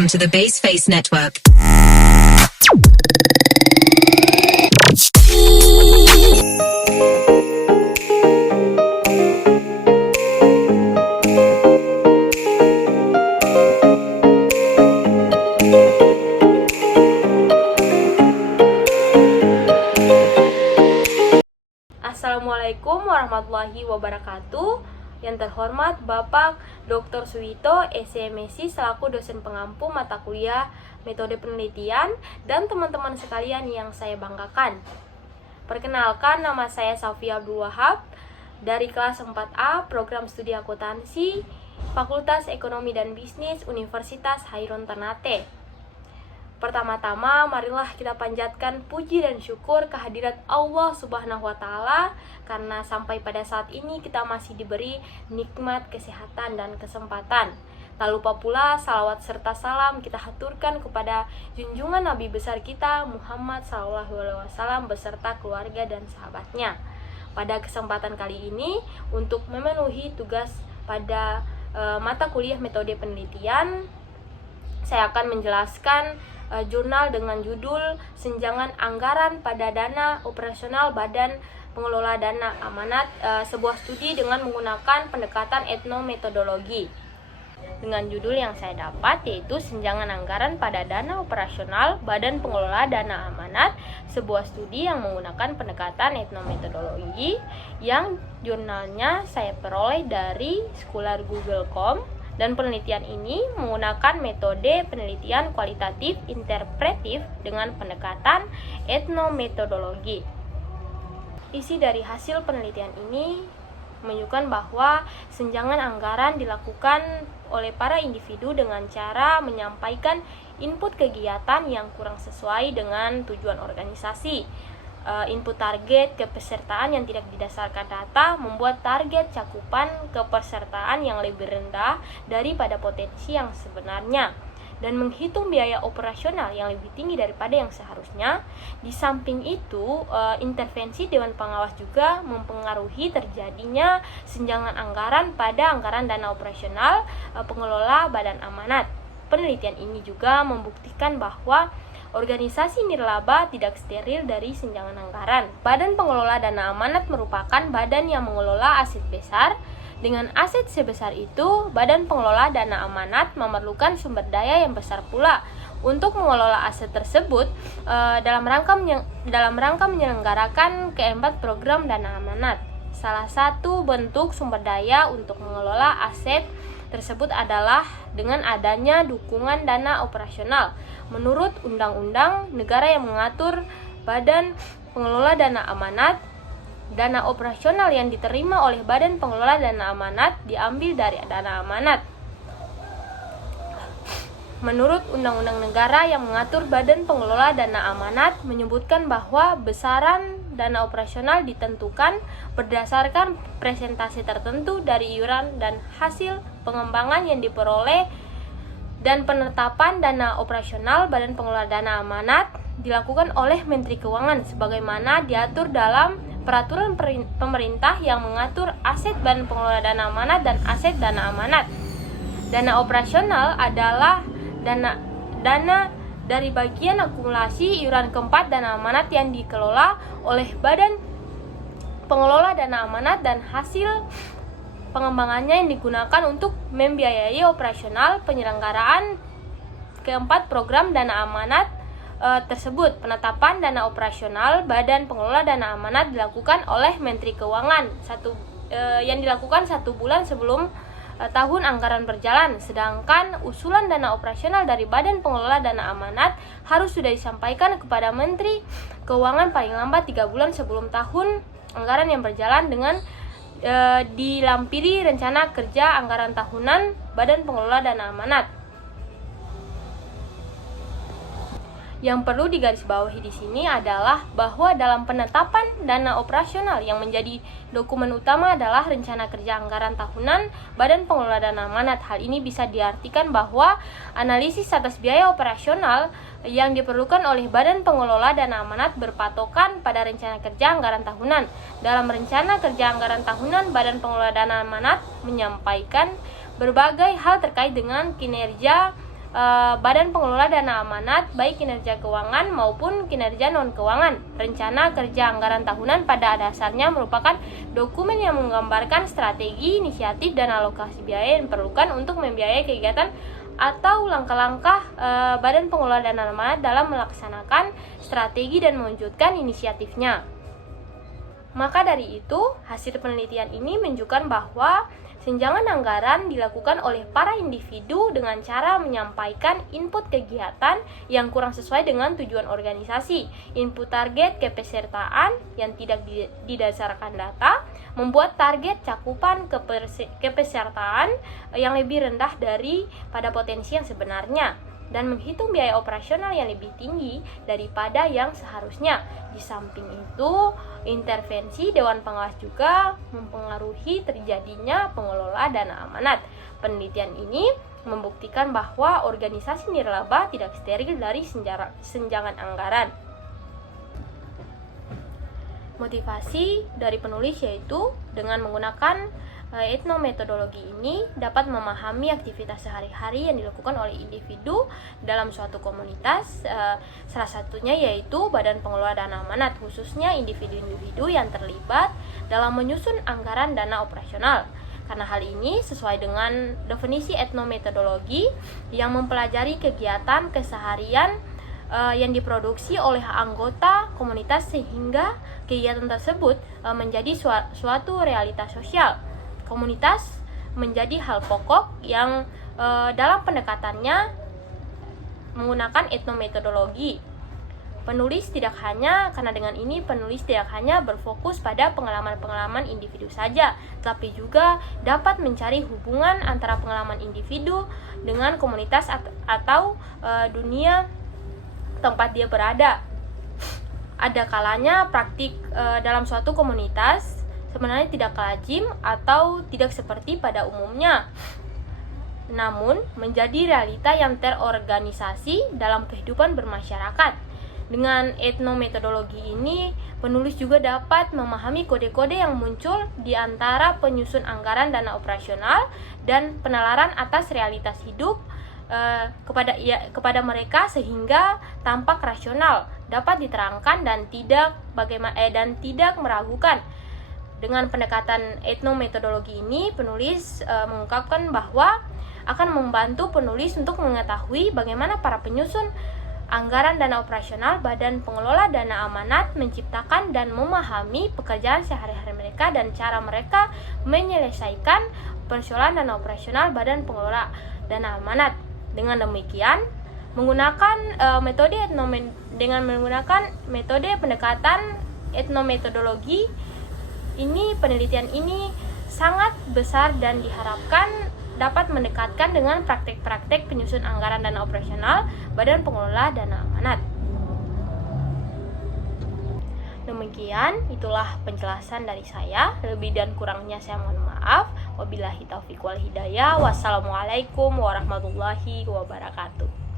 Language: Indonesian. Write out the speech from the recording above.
Welcome to the Baseface Network. Assalamualaikum warahmatullahi wabarakatuh. Yang terhormat Bapak Dr. Suwito, SMSI selaku dosen pengampu mata kuliah metode penelitian dan teman-teman sekalian yang saya banggakan. Perkenalkan, nama saya Safia Abdul Wahab dari kelas 4A program studi akuntansi Fakultas Ekonomi dan Bisnis Universitas Hairun Ternate. Pertama-tama, marilah kita panjatkan puji dan syukur kehadirat Allah Subhanahu wa Ta'ala, karena sampai pada saat ini kita masih diberi nikmat kesehatan dan kesempatan. Tak lupa pula salawat serta salam kita haturkan kepada junjungan Nabi besar kita Muhammad SAW beserta keluarga dan sahabatnya. Pada kesempatan kali ini, untuk memenuhi tugas pada mata kuliah metode penelitian, saya akan menjelaskan jurnal dengan judul Senjangan Anggaran pada Dana Operasional Badan Pengelola Dana Amanat, sebuah studi dengan menggunakan pendekatan etnometodologi. Dengan judul yang saya dapat yaitu Senjangan Anggaran pada Dana Operasional Badan Pengelola Dana Amanat, sebuah studi yang menggunakan pendekatan etnometodologi, yang jurnalnya saya peroleh dari Scholar-Google.com. Dan penelitian ini menggunakan metode penelitian kualitatif interpretif dengan pendekatan etnometodologi. Isi dari hasil penelitian ini menunjukkan bahwa senjangan anggaran dilakukan oleh para individu dengan cara menyampaikan input kegiatan yang kurang sesuai dengan tujuan organisasi. Input target kepesertaan yang tidak didasarkan data membuat target cakupan kepesertaan yang lebih rendah daripada potensi yang sebenarnya, dan menghitung biaya operasional yang lebih tinggi daripada yang seharusnya. Di samping itu, intervensi Dewan Pengawas juga mempengaruhi terjadinya senjangan anggaran pada anggaran dana operasional pengelola badan amanat. Penelitian ini juga membuktikan bahwa organisasi nirlaba tidak steril dari senjangan anggaran. Badan pengelola dana amanat merupakan badan yang mengelola aset besar. Dengan aset sebesar itu, badan pengelola dana amanat memerlukan sumber daya yang besar pula untuk mengelola aset tersebut dalam rangka menyelenggarakan keempat program dana amanat. Salah satu bentuk sumber daya untuk mengelola aset tersebut adalah dengan adanya dukungan dana operasional. Menurut undang-undang negara yang mengatur badan pengelola dana amanat, dana operasional yang diterima oleh badan pengelola dana amanat diambil dari dana amanat. Menurut undang-undang negara yang mengatur badan pengelola dana amanat menyebutkan bahwa besaran dana operasional ditentukan berdasarkan presentasi tertentu dari iuran dan hasil pengembangan yang diperoleh, dan penetapan dana operasional badan pengelola dana amanat dilakukan oleh Menteri Keuangan sebagaimana diatur dalam peraturan pemerintah yang mengatur aset badan pengelola dana amanat dan aset dana amanat. Dana operasional adalah dana dari bagian akumulasi iuran keempat dana amanat yang dikelola oleh badan pengelola dana amanat dan hasil pengembangannya yang digunakan untuk membiayai operasional penyelenggaraan keempat program dana amanat tersebut. Penetapan dana operasional badan pengelola dana amanat dilakukan oleh Menteri Keuangan yang dilakukan 1 bulan sebelum tahun anggaran berjalan, sedangkan usulan dana operasional dari badan pengelola dana amanat harus sudah disampaikan kepada Menteri Keuangan paling lambat 3 bulan sebelum tahun anggaran yang berjalan dengan dilampiri rencana kerja anggaran tahunan badan pengelola dana amanat. Yang perlu digarisbawahi di sini adalah bahwa dalam penetapan dana operasional yang menjadi dokumen utama adalah rencana kerja anggaran tahunan Badan Pengelola Dana Amanat. Hal ini bisa diartikan bahwa analisis atas biaya operasional yang diperlukan oleh Badan Pengelola Dana Amanat berpatokan pada rencana kerja anggaran tahunan. Dalam rencana kerja anggaran tahunan, Badan Pengelola Dana Amanat menyampaikan berbagai hal terkait dengan kinerja Badan Pengelola Dana Amanat baik kinerja keuangan maupun kinerja non-keuangan. Rencana kerja anggaran tahunan pada dasarnya merupakan dokumen yang menggambarkan strategi, inisiatif, dan alokasi biaya yang diperlukan untuk membiayai kegiatan atau langkah-langkah Badan Pengelola Dana Amanat dalam melaksanakan strategi dan mewujudkan inisiatifnya. Maka dari itu, hasil penelitian ini menunjukkan bahwa senjangan anggaran dilakukan oleh para individu dengan cara menyampaikan input kegiatan yang kurang sesuai dengan tujuan organisasi, input target kepesertaan yang tidak didasarkan data, membuat target cakupan kepesertaan yang lebih rendah daripada potensi yang sebenarnya, dan menghitung biaya operasional yang lebih tinggi daripada yang seharusnya. Di samping itu, intervensi Dewan Pengawas juga mempengaruhi terjadinya pengelola dana amanat. Penelitian ini membuktikan bahwa organisasi nirlaba tidak steril dari senjangan anggaran. Motivasi dari penulis yaitu dengan menggunakan etnometodologi ini dapat memahami aktivitas sehari-hari yang dilakukan oleh individu dalam suatu komunitas, salah satunya yaitu Badan Pengelola Dana Amanat, khususnya individu-individu yang terlibat dalam menyusun anggaran dana operasional. Karena hal ini sesuai dengan definisi etnometodologi yang mempelajari kegiatan keseharian yang diproduksi oleh anggota komunitas sehingga kegiatan tersebut menjadi suatu realitas sosial. Komunitas menjadi hal pokok yang dalam pendekatannya menggunakan etnometodologi. Karena dengan ini penulis tidak hanya berfokus pada pengalaman-pengalaman individu saja, tapi juga dapat mencari hubungan antara pengalaman individu dengan komunitas atau dunia tempat dia berada. Ada kalanya praktik dalam suatu komunitas sebenarnya tidak lazim atau tidak seperti pada umumnya, namun menjadi realita yang terorganisasi dalam kehidupan bermasyarakat. Dengan etnometodologi ini, penulis juga dapat memahami kode-kode yang muncul di antara penyusun anggaran dana operasional dan penalaran atas realitas hidup kepada mereka sehingga tampak rasional, dapat diterangkan dan tidak meragukan. Dengan pendekatan etnometodologi ini, penulis mengungkapkan bahwa akan membantu penulis untuk mengetahui bagaimana para penyusun anggaran dana operasional Badan Pengelola Dana Amanat menciptakan dan memahami pekerjaan sehari-hari mereka dan cara mereka menyelesaikan persoalan dana operasional Badan Pengelola Dana Amanat. Dengan demikian, menggunakan metode pendekatan etnometodologi ini, penelitian ini sangat besar dan diharapkan dapat mendekatkan dengan praktek-praktek penyusun anggaran dana operasional Badan Pengelola Dana Amanat. Demikian, itulah penjelasan dari saya. Lebih dan kurangnya saya mohon maaf. Wabillahi taufiq wal hidayah. Wassalamualaikum warahmatullahi wabarakatuh.